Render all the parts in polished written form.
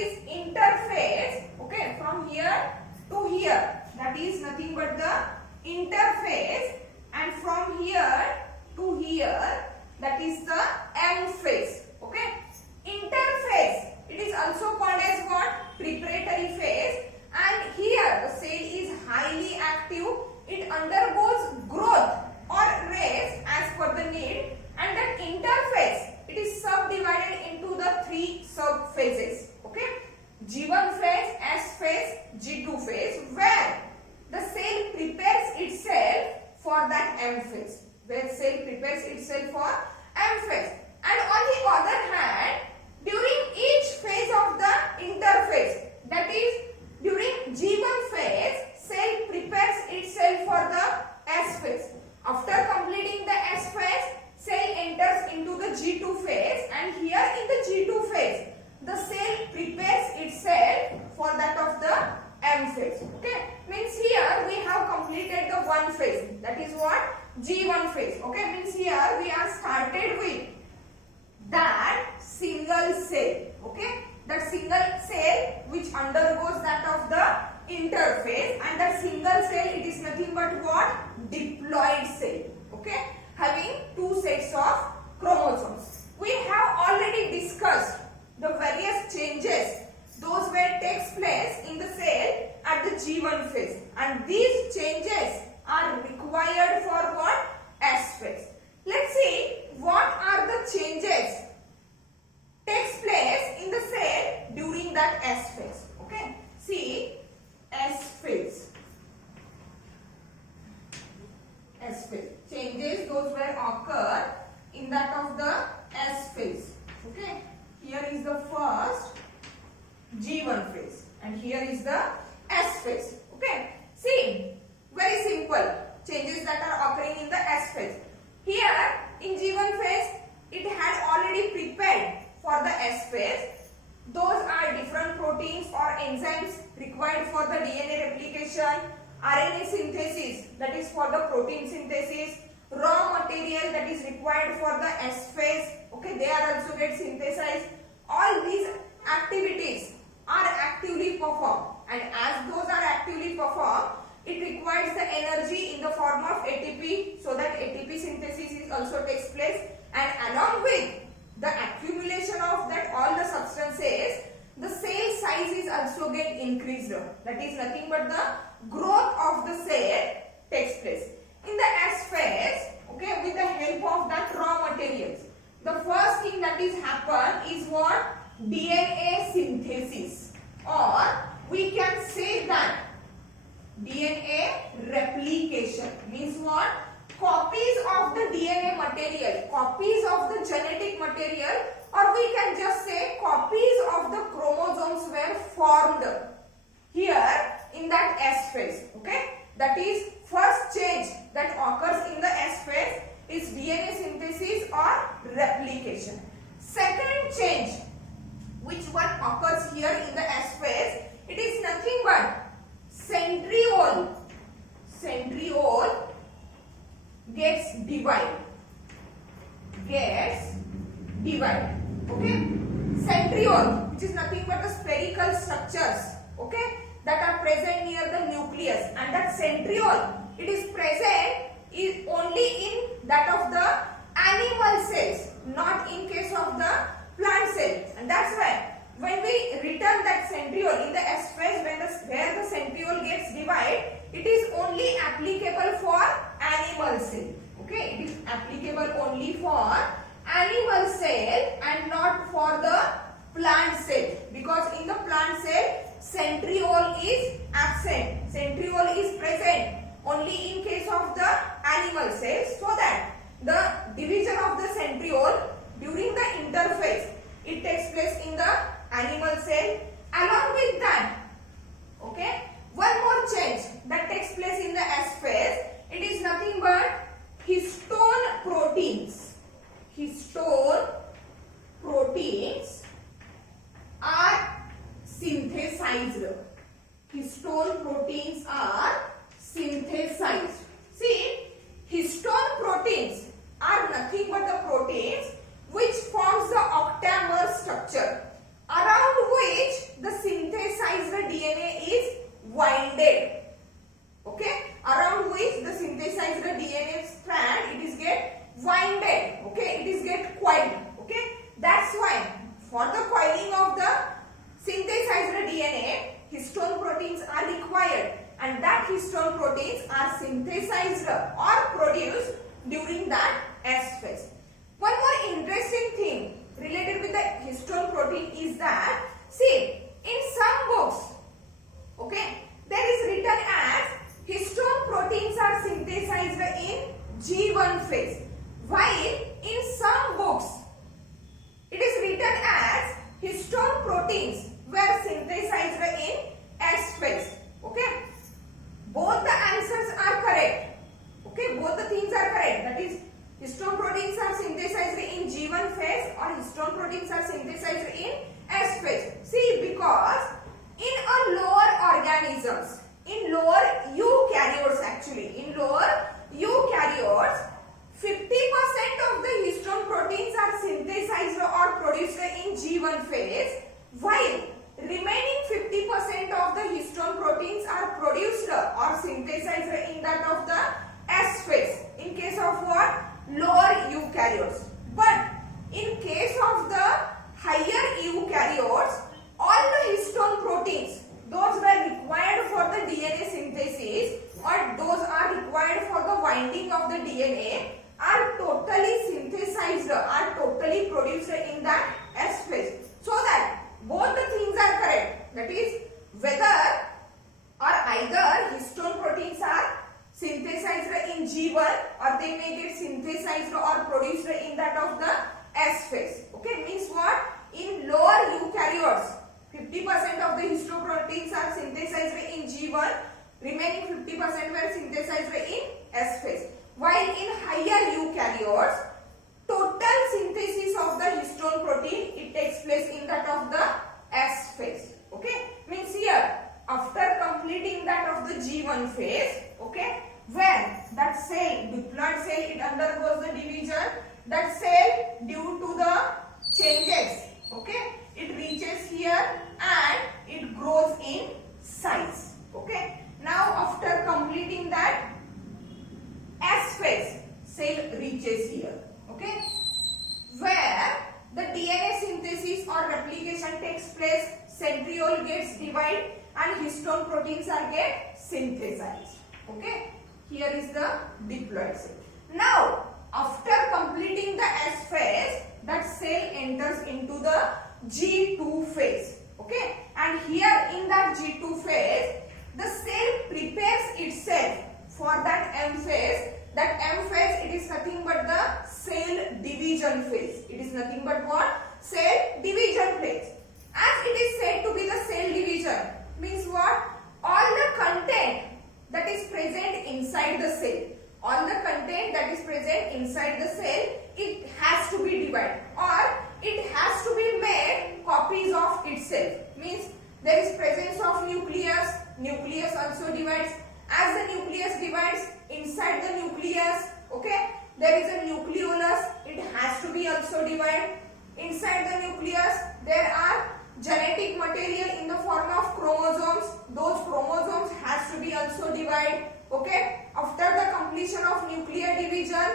is interphase, okay, from here to here, that is nothing but the interphase, and from here to here, that is the M phase, okay. Interphase, it is also called as what? Preparatory phase, and here the cell is highly active, it undergoes growth or rest as per the need, and that interphase, it is subdivided into the three sub phases, okay. G1 phase, S phase, G2 phase, where the cell prepares itself for that M phase, where cell prepares itself for M phase. And on the other hand, during each phase of the interphase, that is during G1 phase, cell prepares itself for the S phase. After completing the S phase, cell enters into the G2 phase, and here in the G2 phase, the cell prepares itself for that of the M phase. Okay, means here we have completed the one phase, that is what? G1 phase. Okay, means here we are started with that single cell. Okay, that single cell which undergoes that of the interphase, and that single cell, it is nothing but what? Diploid cell. Okay, having two sets of chromosomes. We have already discussed the various changes those where takes place in the cell at the G1 phase, and these changes are required for what? S phase. Let's see what are the changes takes place in the cell during that S phase. Okay, see S phase. S phase. Changes those where occur in that of the S phase. Okay, here is the first G1 phase, and here is the S phase. Okay, see, very simple changes that are occurring in the S phase. Here in G1 phase, it had already prepared for the S phase. Those are different proteins or enzymes required for the DNA replication, RNA synthesis, that is for the protein synthesis, raw material that is required for the S phase. Okay, they are also get synthesized. All these activities are actively performed, and as those are actively performed, it requires the energy in the form of ATP, so that ATP synthesis is also takes place, and along with the accumulation of that all the substances, the cell size is also get increased. That is nothing but the growth of the cell takes place. In the S phase, okay, with the help of that raw materials, the first thing that is happen is what? DNA synthesis, or we can say that DNA replication means what? Copies of the DNA material, copies of the genetic material, or we can just say copies of the chromosomes were formed here in that S phase. Okay, that is first change that occurs in the S phase is DNA synthesis or replication. Second change which one occurs here in the S phase, it is nothing but centriole. Centriole gets divided. Okay, centriole, which is nothing but the spherical structures, okay, that are present near the nucleus, and that centriole, it is present is only in that of the animal cells, not in case of the plant cells, and that's why when we return that centriole in the S phase, where the centriole gets divided, it is only applicable for animal cell. Okay, it is applicable only for animal cell and not for the plant cell, because in the plant cell centriole is absent, centriole is present only in case of the animal cells, so that the division of the centriole during the interphase, it takes place in the animal cell. Along with that, okay, one more change that takes place in the S phase, it is nothing but histone proteins. Histone proteins are synthesized. Histone proteins are synthesized. See, histone proteins are nothing but the proteins which forms the octamer structure, around which histone proteins are synthesized or produced during that S phase. One more interesting thing related with the histone protein is that, see, in some books, okay, there is written as histone proteins are synthesized in G1 phase, while in some books it is written as histone proteins were synthesized in S phase. Okay, both the answers are correct. Okay, both the things are correct. That is, histone proteins are synthesized in G1 phase or histone proteins are synthesized in S phase. See, because in a lower organisms, in lower eukaryotes actually, in lower eukaryotes, 50% of the histone proteins are synthesized or produced in G1 phase, while remaining 50% of the histone proteins are produced or synthesized in that of the S phase. In case of what? Lower eukaryotes. But in case of the higher eukaryotes, all the histone proteins, those were required for the DNA synthesis or those are required for the winding of the DNA, are totally synthesized, are totally produced in that S phase. So that both the things are correct. That is, whether or either histone proteins are synthesized in G1 or they may get synthesized or produced in that of the S phase. Okay, means what? In lower eukaryotes, 50% of the histone proteins are synthesized in G1, remaining 50% were synthesized in S phase. While in higher eukaryotes, total synthesis of the histone protein, it takes place in that of the S phase. Okay, means here after completing that of the G1 phase, okay, when that cell, diploid cell, it undergoes the division, that cell due to the changes, okay, it reaches here and it grows in size. Okay, now after completing that S phase, cell reaches here, okay, where the DNA synthesis or replication takes place, centriole gets divided and histone proteins are get synthesized. Okay, here is the diploid cell. Now after completing the S phase, that cell enters into the G2 phase. Okay, and here in that G2 phase, the cell prepares itself for that M phase. That M phase, it is nothing but the cell division phase. It is nothing but what? Cell division phase. As it is said to be the cell division, means what? All the content that is present inside the cell, all the content that is present inside the cell, it has to be divided or it has to be made copies of itself. Means there is presence of nucleus, nucleus also divides. As the nucleus divides, inside the nucleus, okay, there is a nucleolus, it has to be also divided. Inside the nucleus, there are genetic material in the form of chromosomes. Those chromosomes has to be also divided. Okay, after the completion of nuclear division,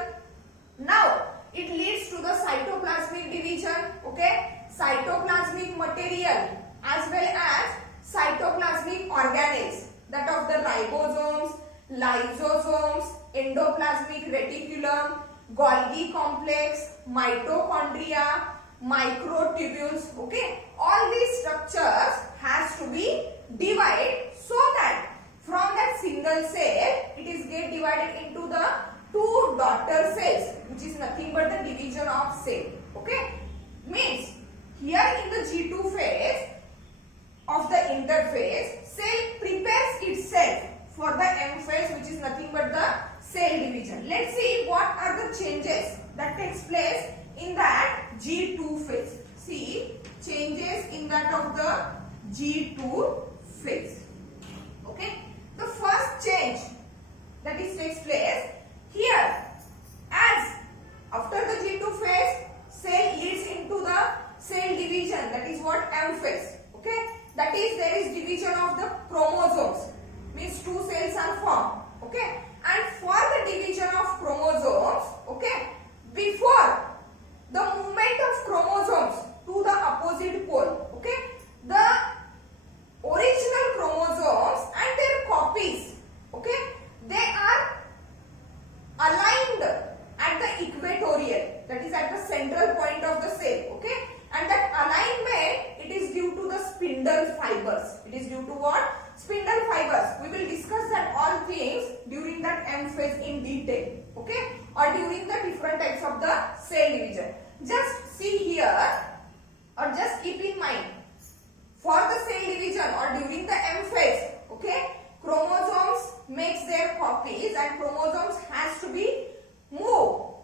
now it leads to the cytoplasmic division. Okay, cytoplasmic material as well as cytoplasmic organelles, that of the ribosomes, lysosomes, endoplasmic reticulum, Golgi complex, mitochondria, microtubules. Okay, all these structures has to be divided so that from that single cell it is get divided into the two daughter cells, which is nothing but the division of cell. Okay, means here in the G2 phase of the interphase, cell prepares itself for the M phase, which is nothing but the cell division. Let's see what are the changes that takes place in that G2 phase. See, changes in that of the G2 phase. Okay, the first change that is takes place here, as after the G2 phase, cell leads into the cell division, that is what M phase. Okay, that is there is division of the chromosomes, means two cells are formed. Okay, and for the division of chromosomes, okay, before the movement of chromosomes to the opposite pole, okay, the original chromosomes and their copies, spindle fibers. It is due to what? Spindle fibers. We will discuss that all things during that M phase in detail, okay, or during the different types of the cell division. Just see here, or just keep in mind, for the cell division or during the M phase, okay, chromosomes makes their copies and chromosomes has to be moved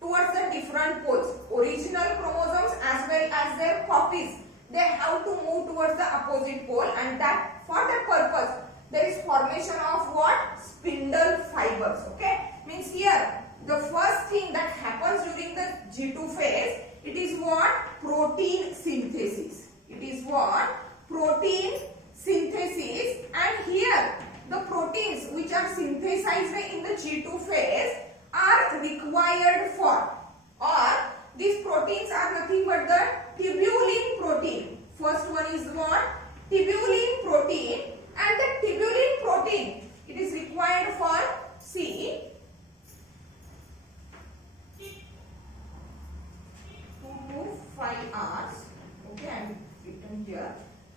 towards the different poles. Original chromosomes as well as their copies, they have to move towards the opposite pole, and that for that purpose there is formation of what? Spindle fibers, okay. Means here the first thing that happens during the G2 phase, it is what? Protein synthesis. It is what? Protein synthesis. And here the proteins which are synthesized in the G2 phase are required for, or these proteins are nothing but the tubulin protein. First one is what? Tubulin protein, and the tubulin protein, it is required for, see, 2 to 5 hours, okay, I am written here.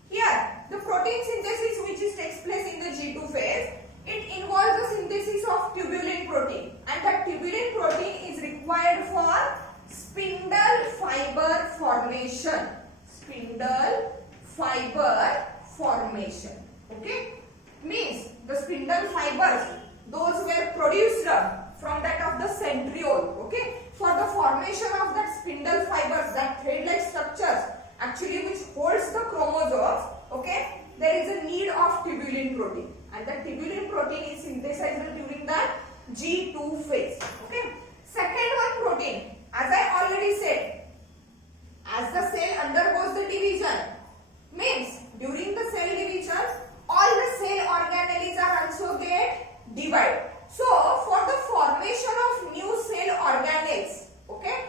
Here, the protein synthesis which is takes place in the G2 phase, it involves the synthesis of tubulin protein, and that tubulin protein is required for spindle fiber formation. Spindle fiber formation, okay. Means the spindle fibers, those were produced from that of the centriole, okay. For the formation of that spindle fibers, that thread-like structures actually which holds the chromosomes, okay, there is a need of tubulin protein, and the tubulin protein is synthesized during the G2 phase, okay. Second one, protein, as I already said, as the cell undergoes the division, means during the cell division all the cell organelles are also get divided. So for the formation of new cell organelles, okay,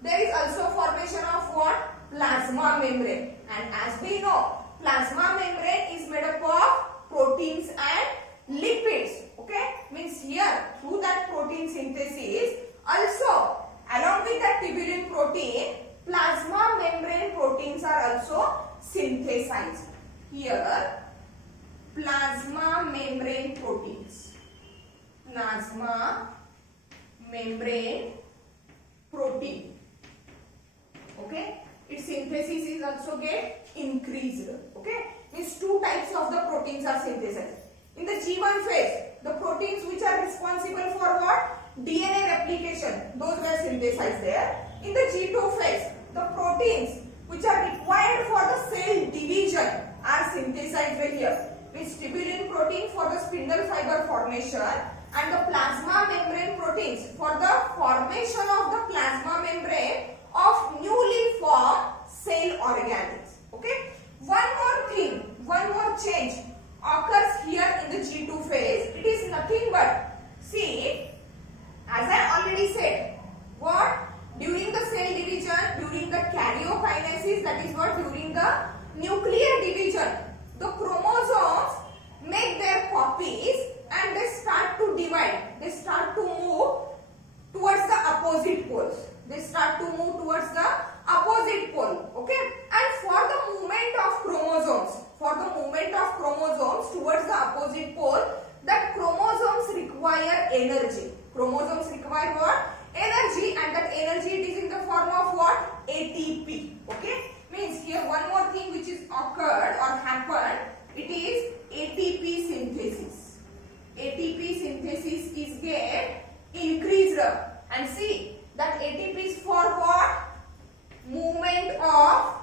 there is also formation of what? Plasma membrane. And as we know, plasma membrane is made up of proteins and lipids, okay. Means here through that protein synthesis, also along with that tubulin protein, plasma membrane proteins are also synthesized. Here plasma membrane proteins, plasma membrane protein, okay, its synthesis is also get increased, okay. Means two types of the proteins are synthesized. In the G1 phase, the proteins which are responsible for what? DNA replication, those were synthesized there. In the G2 phase, the proteins which are required for the cell division are synthesized here. Means tubulin protein for the spindle fiber formation, and the plasma membrane proteins for the formation of the plasma membrane of newly formed cell organelles, okay. One more thing, one more change occurs here in the G2 phase. It is nothing but, see, as I already said, what? During the cell division, during the karyokinesis, that is what? During the nuclear division, the chromosomes make their copies and they start to divide. They start to move towards the opposite poles. They start to move towards the opposite pole, okay. And for the movement of chromosomes, towards the opposite pole, that chromosomes require energy. Chromosomes require what? Energy, and that energy it is in the form of what? ATP, okay. Means here one more thing which is occurred or happened, it is ATP synthesis. ATP synthesis is get increased, and see that ATP is for what? Movement of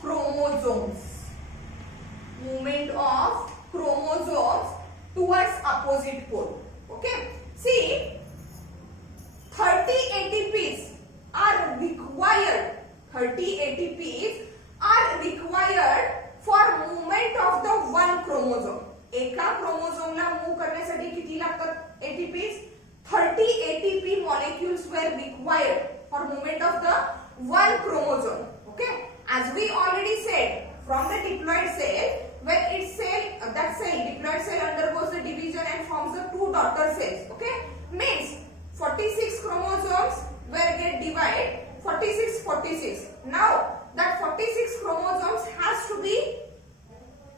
chromosomes. Movement of chromosomes towards opposite pole, okay. See, 30 ATPs are required. 30 ATPs are required for movement of the one chromosome. एका क्रोमोझोमला move करण्यासाठी किती लागतात ATPs? 30 ATP molecules were required for movement of the one chromosome, okay. As we already said, from the diploid cell, when its cell, that cell, diploid cell undergoes the division and forms the two daughter cells, okay. Means 46 chromosomes were get divided. 46, 46. Now that 46 chromosomes has to be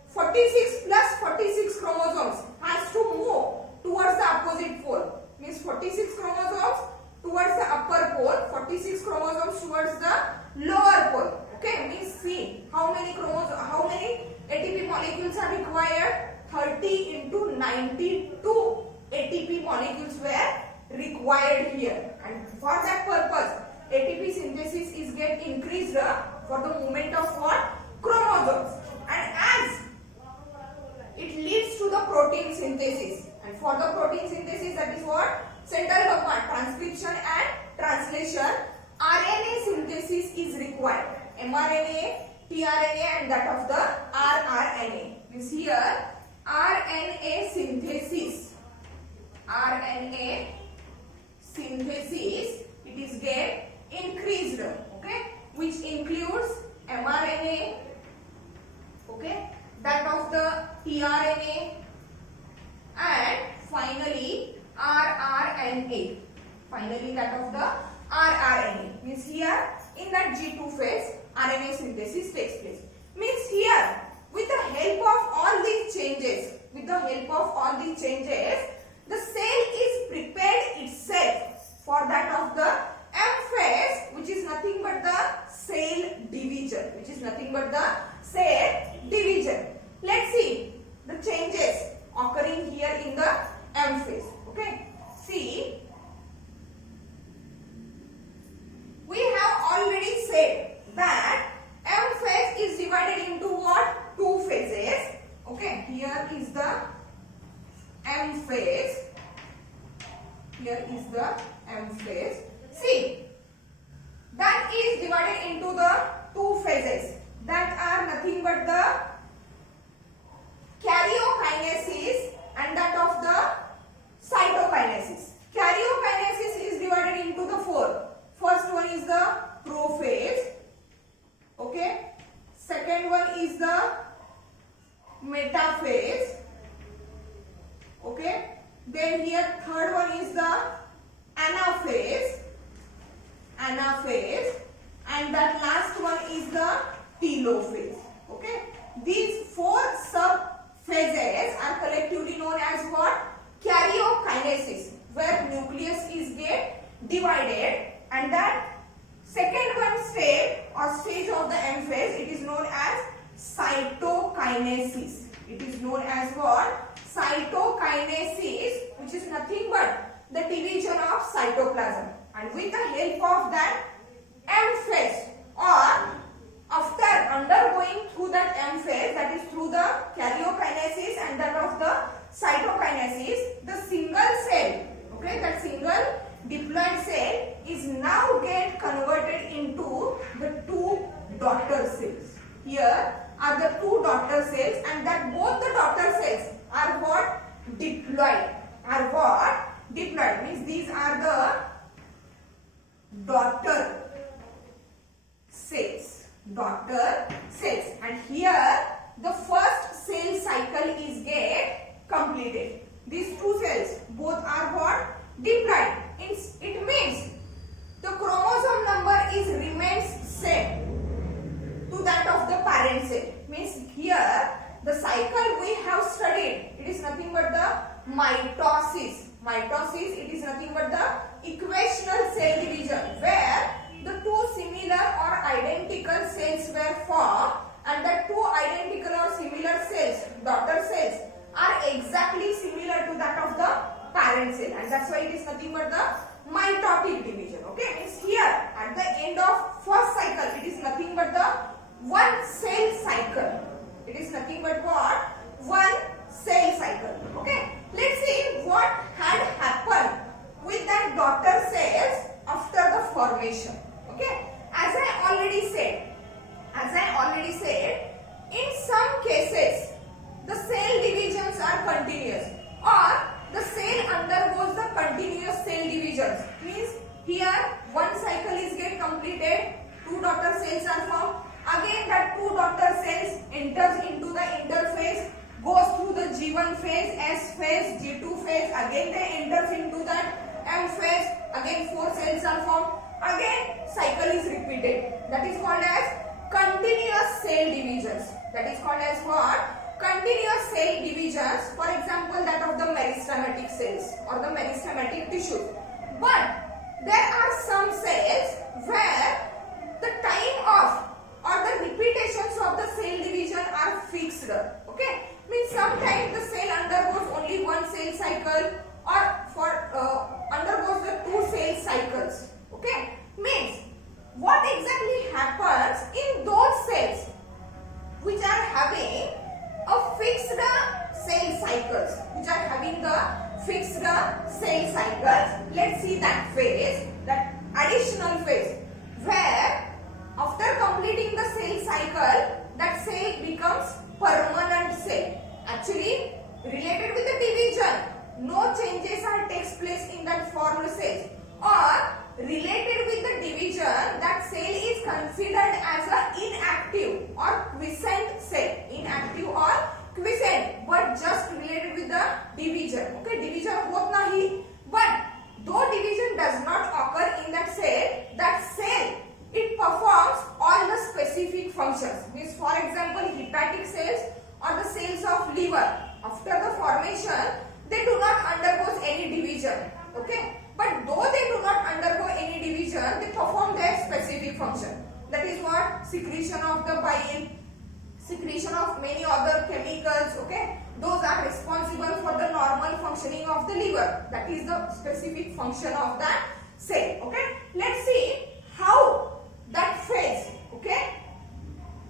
46 plus 46 chromosomes has to move towards the opposite pole. Means 46 chromosomes towards the upper pole, 46 chromosomes towards the lower pole. Okay, means see how many ATP molecules are required. 30 into 92 ATP molecules were required here, and for that purpose ATP synthesis is get increased for the movement of what? Chromosomes, and as it leads to the protein synthesis, and for the protein synthesis, that is what? Central dogma, transcription and translation, RNA synthesis is required. mRNA, tRNA and that of the rRNA. Means here RNA synthesis, it is get increased, okay, which includes mRNA, okay, that of the tRNA and finally rRNA, that of the rRNA. Means here in that G2 phase RNA synthesis takes place. Means here with the help of all these changes, the cell is prepared itself for that of the M phase, which is nothing but the cell division. Let's see the changes occurring here in the M phase. Okay, see, we have already said that M phase is divided into what? Two phases. Okay, here is the M phase. See, that is divided into the two phases that are nothing but the karyokinesis and that of the cytokinesis. Karyokinesis is divided into the four. First one is the prophase. Okay. Second one is the metaphase. Okay. Then here third one is the anaphase, and that last one is the telophase. Okay. These four sub phases are collectively known as what? Karyokinesis, where nucleus is get divided, and that second one step or stage of the M phase, it is known as cytokinesis. It is known as what? Cytokinesis, which is nothing but the division of cytoplasm. And with the help of that M phase, or after undergoing through that M phase, that is through the karyokinesis and that of the cytokinesis, the single cell, okay, that single diploid cell is now get converted into the two daughter cells. Here are the two daughter cells, and that both the daughter cells are what? Diploid. Means these are the daughter cells. And here the first cell cycle is get completed. These two cells both are what? Diploid. It means the chromosome number is remains same to that of the parent cell. Means here the cycle we have studied, it is nothing but the mitosis. It is nothing but the equational cell division, where the two similar or identical cells were formed, and the two identical or similar cells, daughter cells, are exactly similar to that of the parent cell, and that's why it is nothing but the mitotic division. Okay, means here at the end of first cycle, it is nothing but the one cell cycle. It is nothing but what? One cell cycle. Okay, let's see what had happened with that daughter cells after the formation. Okay, as I already said, in some cases the cell divisions are continuous, or the cell undergoes the continuous cell divisions. Means here one cycle is get completed, two daughter cells are formed. Again that two daughter cells enters into the interphase, goes through the G1 phase, S phase, G2 phase. Again they enters into that M phase. Again four cells are formed. again cycle is repeated. That is called as continuous cell divisions. That is called as what? Continuous cell divisions. For example, that of the meristematic cells or the meristematic tissues. But there are some cells where the time of or the repetitions of the cell division are fixed. Okay, means sometimes the cell undergoes only one cell cycle or undergoes the two cell cycles. Okay, means what exactly happens in those cells which are having a fixed cell cycles, which are having the fixed cell cycles. Let's see that phase, that additional phase, where after completing the cell cycle, that cell becomes permanent cell. Actually, related with the division, no changes are takes place in that formed cells, or related with the division, that cell is considered as an inactive or quiescent cell. Inactive or quiescent, but just related with the division. Okay, division होत नहीं, but though division does not occur in that cell it performs all the specific functions. Means, for example, hepatic cells or the cells of liver, after the formation, they do not undergo any division. Okay, but though they do not undergo any division, they perform their specific function. That is what? Secretion of the bile, secretion of many other chemicals. Okay, those are responsible for the normal functioning of the liver. That is the specific function of that cell. Okay, let's see how that phase, okay,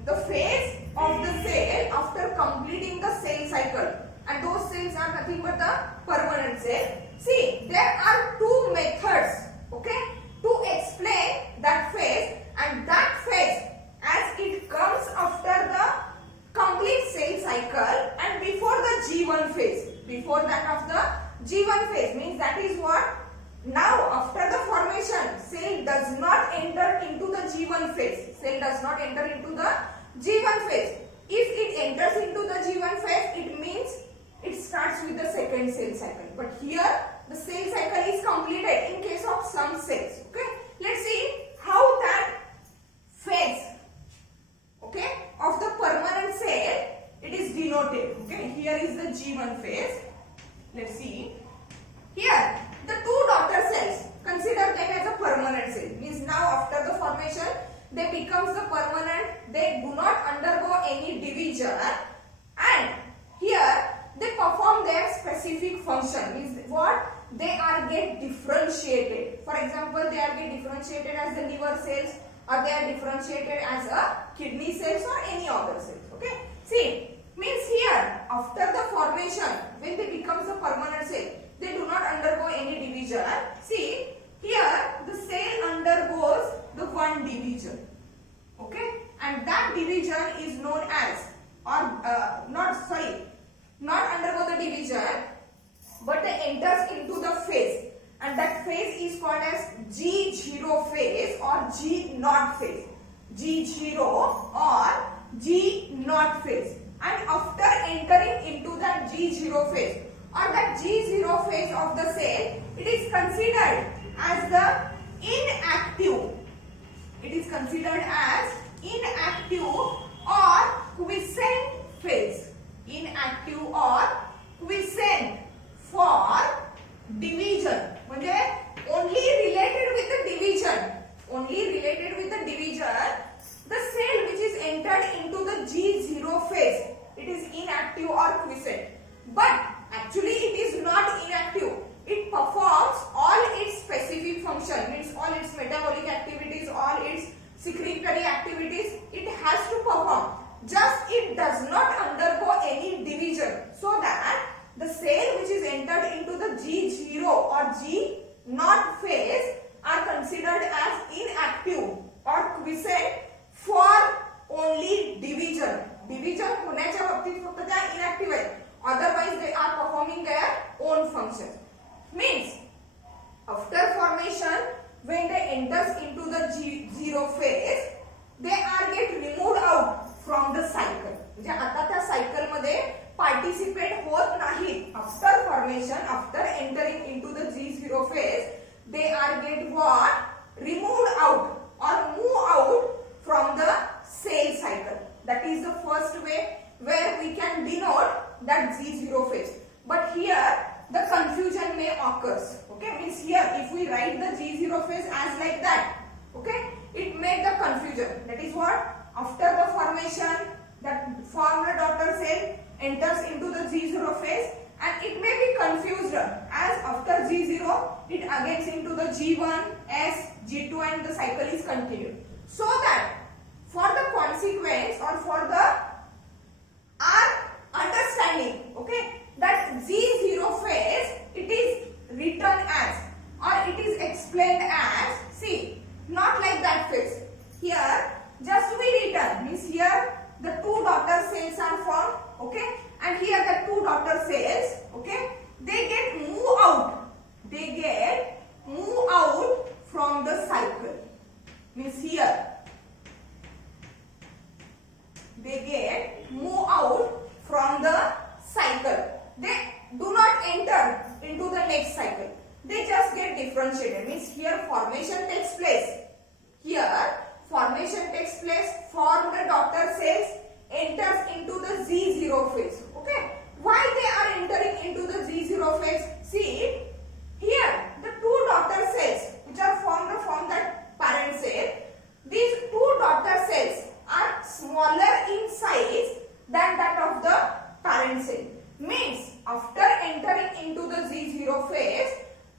the phase of the cell after completing the cell cycle, and those cells are nothing but the permanent cell. See, there are two methods, okay, to explain that phase, and that phase as it comes after the complete cell cycle and before the G1 phase. Before that of the G1 phase means that is what? Now after the formation, cell does not enter into the G1 phase. Cell does not enter into the G1 phase. If it enters into the G1 phase, it means it starts with the second cell cycle. But here the cell cycle is completed in case of some cells. Okay, let's see how that phase, okay, of the permanent cell it is denoted. Okay, here is the G1 phase. Let's see here. The two daughter cells, consider them as a permanent cell. Means now after the formation, they becomes the permanent. They do not undergo any division, and here they perform their specific function. Means what? They are get differentiated. For example, they are get differentiated as the liver cells, or they are differentiated as a kidney cells or any other cells. Okay. See, means here after the formation, when they becomes a permanent cell, they do not undergo any division. See, here the cell undergoes the one division. Okay, and that division is known as, or not undergo the division, but they enters into the phase, and that phase is called as G0 phase or G0 phase. G0 or G0 phase. And after entering into that G0 phase or that G0 phase of the cell, it is considered as the inactive. It is considered as inactive or quiescent phase. Inactive or quiescent for division. म्हणजे only related with the division. Only related with the division. The cell which is entered into the G0 phase, it is inactive or quiescent. But actually it is not inactive. It performs all its specific function, means all its metabolic activities, all its secretory activities, it has to perform. Just it does not undergo any division, so that the cell which is entered into the G0 or G0 phase are considered as inactive or quiescent simplest way where we can denote that Z0 phase. But here the confusion may occurs. Okay, means here if we write the Z0 phase as like that, okay, it make the confusion. That is what, after the formation, that formed daughter cell enters into the Z0 phase, and it may be confused as after Z0 it again into the G1, S, G2, and the cycle is continued. So that for the consequence or for the our understanding, okay, that Z0 phase, it is written as or it is explained as, see, not like that phase. Here just we written, means here the two daughter cells are formed, okay, and here the two daughter cells, okay, they get move out, from the cycle. Means here they get move out from the cycle. They do not enter into the next cycle. They just get differentiated. Means here formation takes place. Here formation takes place, formed daughter cells enters into the Z0 phase. Okay. Why they are entering into the Z0 phase? See, here the two daughter cells which are formed from that parent cell, these two daughter cells are smaller in size than that of the parent cell. Means after entering into the Z0 phase,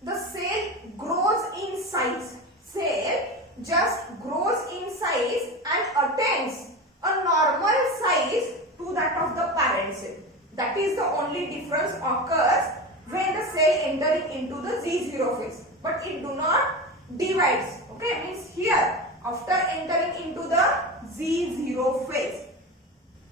the cell grows in size. Cell just grows in size and attains a normal size to that of the parent cell. That is the only difference occurs when the cell entering into the Z0 phase. But it do not divides. Okay, means here after entering into the Z0 phase,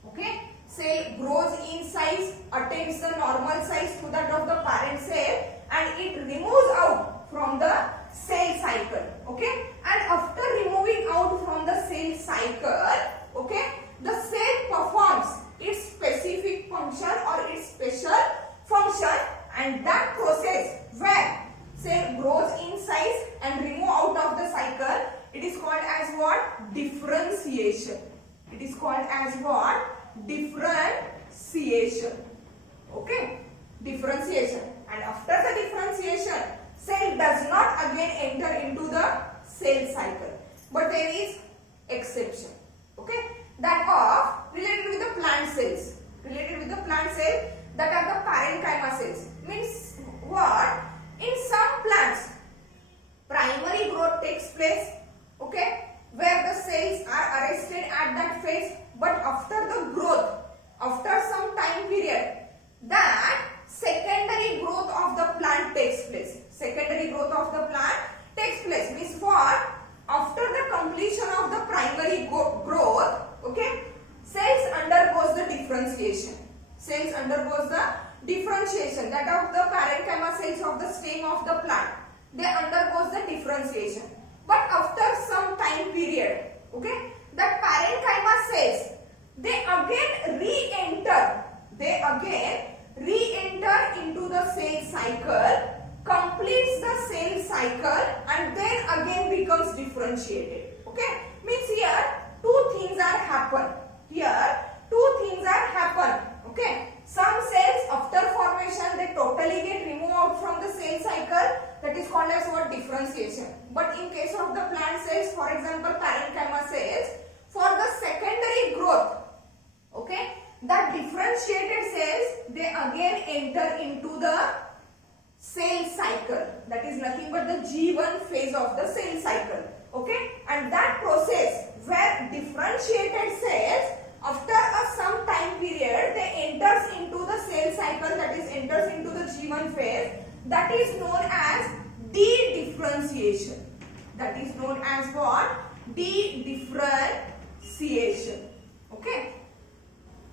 okay, cell grows in size, attains the normal size to that of the parent cell, and it removes out from the cell cycle. Okay, and after removing out from the cell cycle, okay, the cell performs its specific function or its special function, and that process where cell grows in size and remove out of the cycle, it is called as what? Differentiation. It is called as what? Differentiation. Okay, differentiation. And after the differentiation, cell does not again enter into the cell cycle, but there is exception. Okay, that of related with the plant cells, that are the parenchyma cells. Means what? In some plants, primary growth takes place, okay, where the cells are arrested at that phase, but after the growth, after some time period, that secondary growth of the plant takes place. Means what? After the completion of the primary growth, okay, cells undergoes the differentiation. That of the parenchyma cells of the stem of the plant, they undergoes the differentiation. But after some time period, okay, that parenchyma cells, they again re-enter into the cell cycle, completes the cell cycle, and then again becomes differentiated. Okay, means here two things are happen. Okay, some cells after formation they totally get removed out from the cell cycle. That is called as what? Differentiation. But in case of the plant cells, for example parenchyma cells, for the secondary growth, okay, that differentiated cells, they again enter into the cell cycle. That is nothing but the G1 phase of the cell cycle. Okay, and that process where differentiated cells after some time period they enters into the cell cycle, that is enters into the G1 phase, that is known as de-differentiation. That is known as what? De-differentiation. Okay.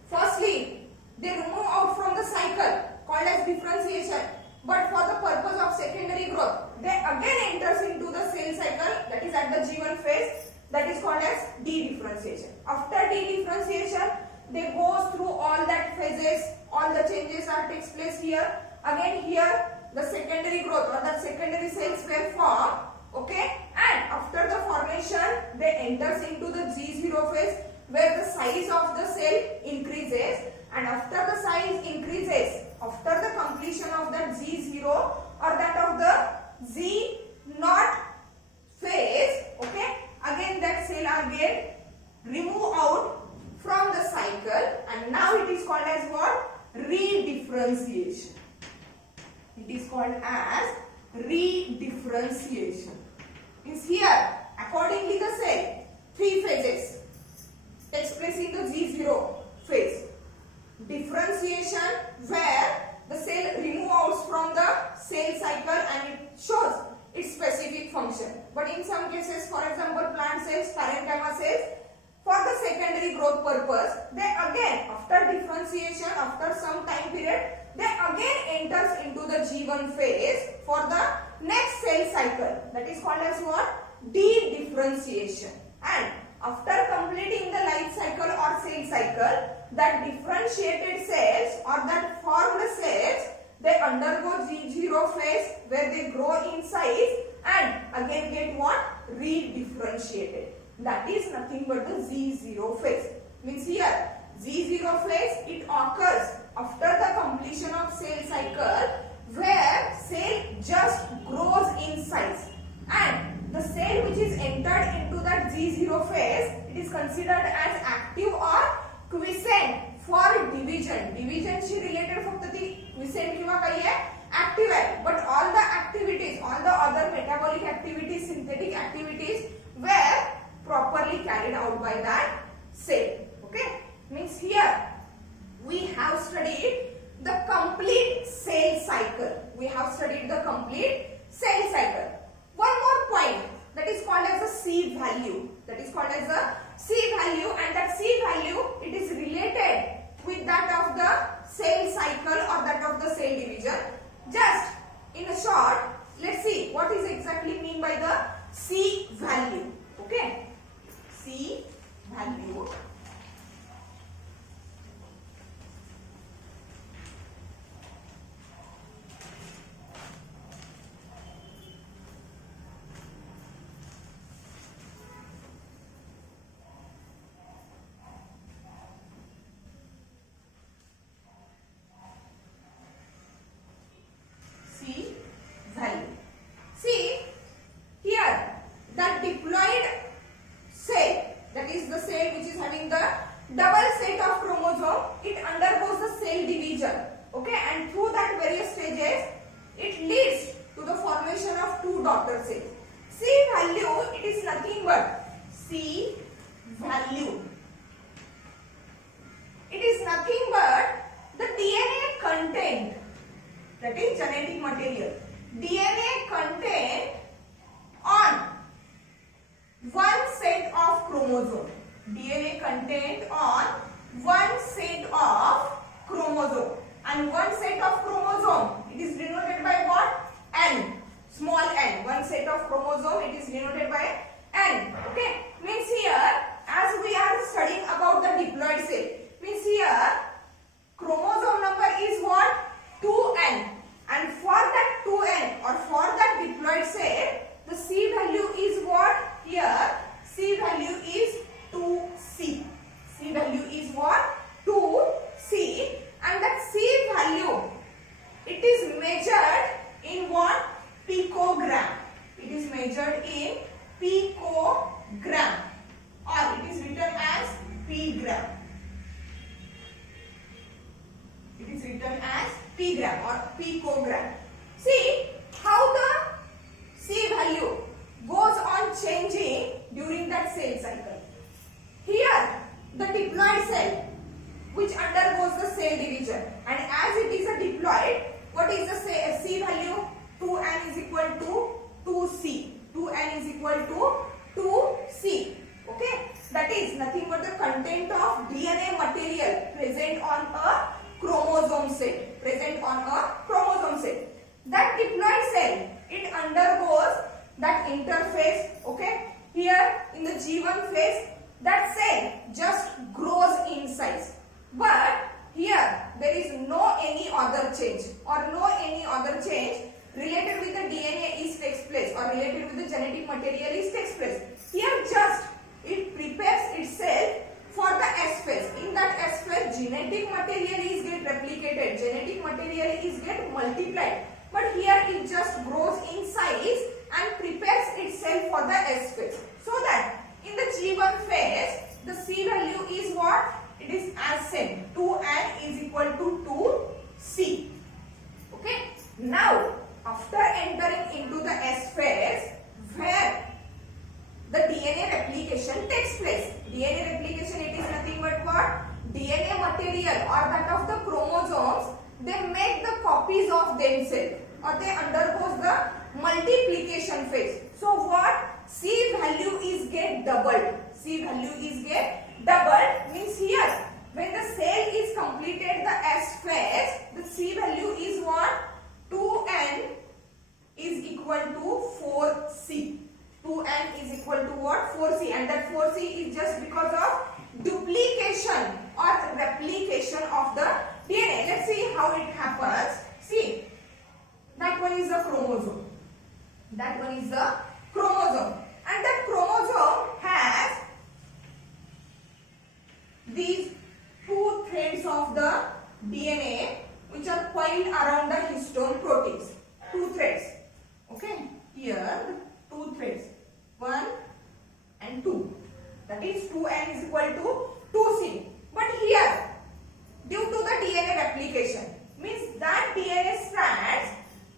Firstly, they remove out from the cycle called as differentiation, but for the purpose of secondary growth, they again enters into the cell cycle, that is at the G1 phase, that is called as de-differentiation. After de-differentiation, they go through all that phases, all the changes are takes place here. Again here, the secondary growth or the secondary cells were formed, okay, and after the formation, they enters into the G0 phase, where the size of the cell increases, and after the size increases, after the completion of that Z0 or that of the Z0 phase, okay, again that cell are get removed out from the cycle, and now it is called as what? Redifferentiation. It is called as redifferentiation. Means here, accordingly the cell, 3 phases takes place in the Z0 phase. Differentiation, where the cell removes out from the cell cycle and it shows its specific function. But in some cases, for example, plant cells, parenchyma cells, for the secondary growth purpose, they again, after differentiation, after some time period, they again enters into the G1 phase for the next cell cycle. That is called as what? De-differentiation. And after completing the life cycle or cell cycle, that differentiated cells or that formed cells, they undergo G0 phase where they grow in size and again get what? Redifferentiated. That is nothing but the Z0 phase. Means here, Z0 phase, it occurs after the completion of cell cycle where cell just grows in size, and the cell which is entered into that Z0 phase, it is considered as active or quiescent for division. Division she related फक्त ती quiescent किंवा काही आहे active आहे, but all the activities, all the other metabolic activities, synthetic activities were properly carried out by that cell. Okay, means here we have studied the complete cell cycle. We have studied the complete cell cycle. One more point, that is called as a C value. That is called as a C value, and that C value, it is related with that of the cell cycle or that of the cell division. Just in a short, let's see what is exactly mean by the C value. Okay, C value. Double set of chromosome, it undergoes the cell division, okay, and through that various stages it leads to the formation of 2 daughter cells. C value, it is nothing but C value, it is nothing but the DNA content, that is genetic material, DNA content on one set of chromosome. DNA content on one set of chromosome, and one set of chromosome, it is denoted by what? N, small n. One set of chromosome, it is denoted by N. Okay, means here as we are studying about the diploid cell, means here chromosome number is what? 2n, and for that 2n or for that diploid cell, the C value is what? Here C value is 2C. C value is what? 2C, and that C value, it is measured in what? Picogram. It is measured in picogram, or it is written as p-gram. It is written as p-gram or picogram. See how the C value goes on changing during that cell cycle. Here, the diploid cell which undergoes the cell division, and as it is a diploid, what is the C value? 2n is equal to 2C. 2n is equal to 2C. Okay, that is nothing but the content of DNA material present on a chromosome cell. Present on a chromosome cell. That diploid cell, it undergoes that interphase. Okay, here in the G1 phase, that cell just grows in size, but here there is no any other change or no any other change related with the DNA is takes place or related with the genetic material is takes place. Here just it prepares itself for get multiplied. But here it just grows in size and prepares itself for the S phase. So that in the G1 phase, the C value is what? It is as same. 2n is equal to 2C. Okay. Now, after entering into the S phase, where the DNA replication takes place. DNA replication, it is nothing but what? DNA material or that of the chromosomes, they make the copies of themselves or they undergoes the multiplication phase. So what? C value is get doubled. C value is get doubled means here when the cell is completed the S phase, the C value is what? 2n is equal to 4C. 2n is equal to what? 4C, and that 4C is just because of duplication or replication of the DNA. Let's see how it happens. See, that one is the chromosome. That one is the chromosome. And that chromosome has these two threads of the DNA which are coiled around the histone proteins. Two threads. Okay. Here, two threads. 1 and 2. That is 2n is equal to 2C. But here, due to the DNA replication, means that DNA strands,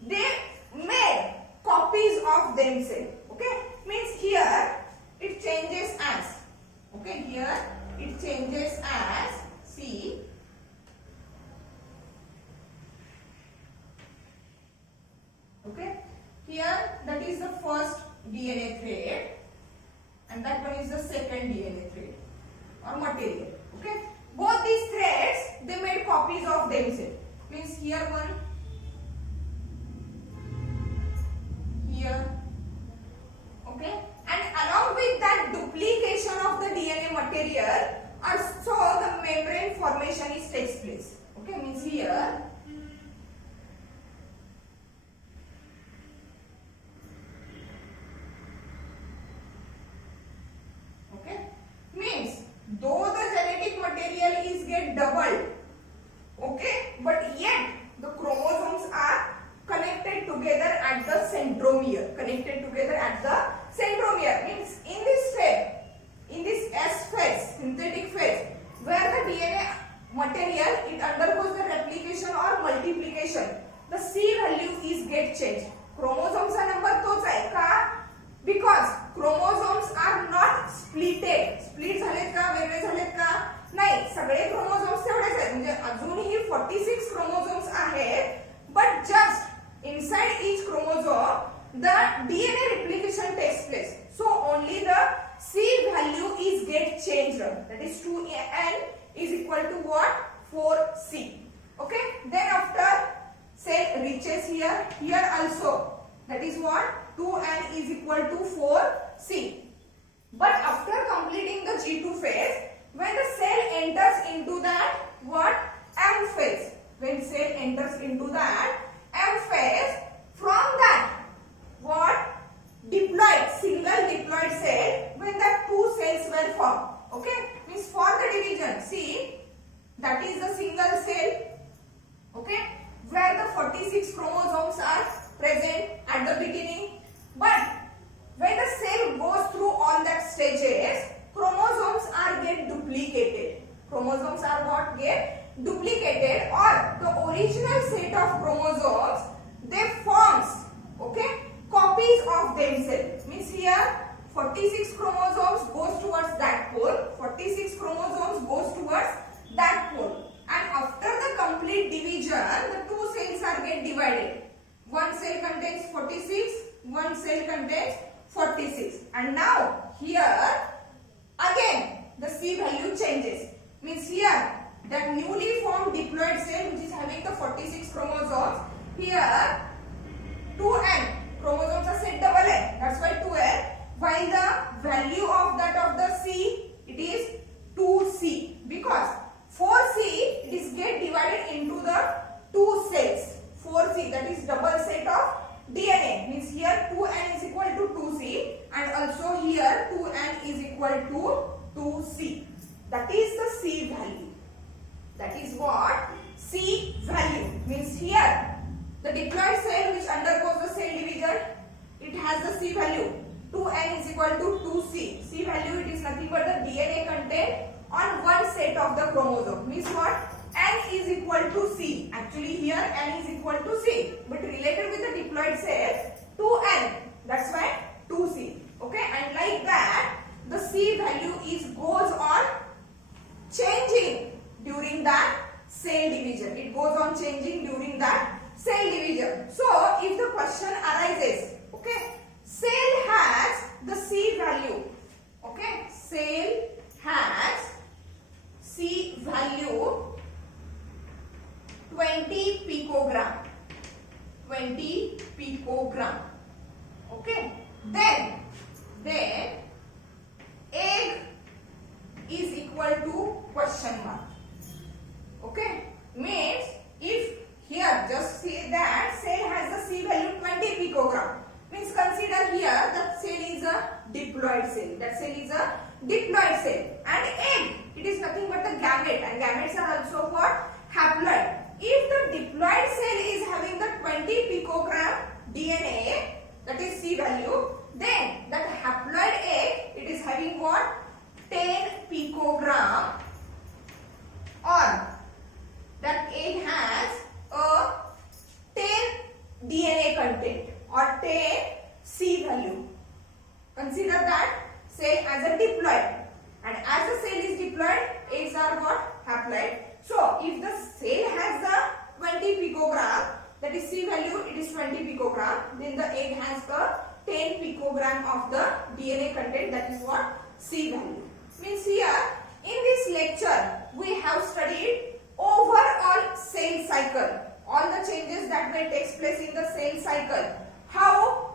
they made copies of themselves. Okay. Means here, it changes as. Okay. Here, it changes as C. Okay. Here, that is the first DNA thread and that one is the second DNA thread or material. Okay. Both these threads, they made copies of themselves. Means here one, here. Okay. And along with that duplication of the DNA material, also the membrane formation is takes place. Okay. Means here. Though the genetic material is get doubled, okay, but yet the chromosomes are connected together at the centromere. Connected together at the centromere means in this phase, in this S phase, synthetic phase, where the DNA material it undergoes the replication or multiplication, the C value is get changed. Chromosomes चा number तोच आहे का? Because chromosomes are not splitted. Split झालेत का? वेगळे झालेत का? नाही, सगळे chromosomes तेवढेच आहेत. म्हणजे अजूनही 46 chromosomes आहेत. But just inside each chromosome, the DNA replication takes place. So only the C value is get changed. That is 2n is equal to what? 4C. Okay. Then after cell reaches here, here also. That is what? 2n is equal to 4C. But after completing the G2 phase, when the cell enters into that what? M phase. When cell enters into that M phase, from that what? Diploid, single diploid cell, when the two cells were formed. Okay? Means for the division, see, that is the single cell. Okay? Where the 46 chromosomes are present at the beginning. But when the cell goes through all that stages, chromosomes are get duplicated. Chromosomes are what? Get duplicated, or the original set of chromosomes, they forms, okay, copies of themselves. Means here 46 chromosomes goes towards that pole, 46 chromosomes goes towards that pole. And after the complete division, the two cells are get divided. One cell contains 46, one cell contains 46. And now here again the C value changes. Means here that newly formed diploid cell which is having the 46 chromosomes, here 2n chromosomes are set double n, that's why 2n, while the value of that of the C, it is 2C, because 4C it is get divided into the two cells. 4C, that is double set of DNA, means here 2n is equal to 2C, and also here 2n is equal to 2C. That is the C value. That is what? C value. Means here The diploid cell which undergoes the cell division, it has the C value. 2n is equal to 2C. C value, it is nothing but the DNA content on one set of the chromosome. Means what? N is equal to C. Actually here N is equal to C. But related with the diploid cell, 2N. That's why 2C. Okay, and like that, the C value goes on changing during that cell division. It goes on changing during that cell division. So if the question arises, okay, cell has the C value. Okay, cell has C value 20 picogram. 20 picogram. Okay, then egg is equal to question mark. Okay, means if here just say that cell has the C value 20 picogram, means consider here that cell is a diploid cell. That cell is a diploid cell, and egg, it is nothing but the gamete, and gametes are also what? Haploid. If the diploid cell is having the 20 picogram DNA, that is C value, then that haploid egg, it is having what? 10 picogram, or that egg has a 10 DNA content or 10 C value. Consider that cell as a diploid, and as the cell is diploid, eggs are what? Haploid. So if the cell has the 20 picogram, that is C value, it is 20 picogram, then the egg has the 10 picogram of the DNA content, that is what? C value. Means here in this lecture we have studied overall cell cycle, all the changes that may take place in the cell cycle, how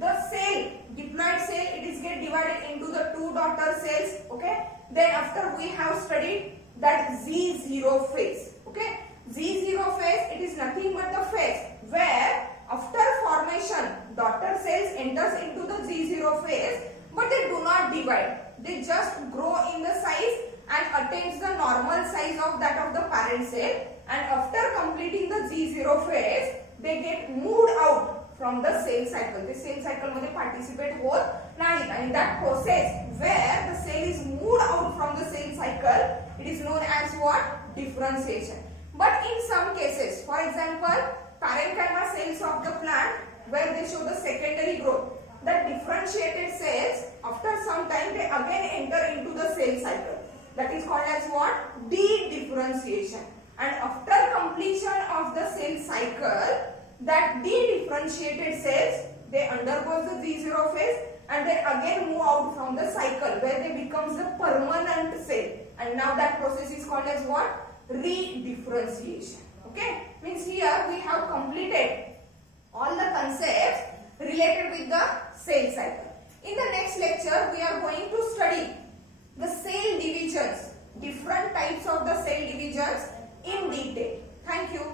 the cell, diploid cell, it is get divided into the two daughter cells. Okay, then after we have studied that Z0 phase. Okay, Z0 phase, it is nothing but the phase where after formation daughter cells enters into the Z0 phase, but they do not divide, they just grow in the size and attains the normal size of that of the parent cell, and after completing the Z0 phase they get moved out from the cell cycle. The cell cycle मध्ये participate होत नाही, and in that process where the cell is moved out from the cell cycle, it is known as what? Differentiation. But in some cases, for example, parenchyma cells of the plant where they show the secondary growth, the differentiated cells after some time they again enter into the cell cycle. That is called as what? De-differentiation. And after completion of the cell cycle, that de-differentiated cells, they undergo the Z0 phase and they again move out from the cycle where they becomes the permanent cell, and now that process is called as what? Re-differentiation. Okay, means here we have completed all the concepts related with the cell cycle. In the next lecture we are going to study the cell divisions, different types of the cell divisions in detail. Thank you.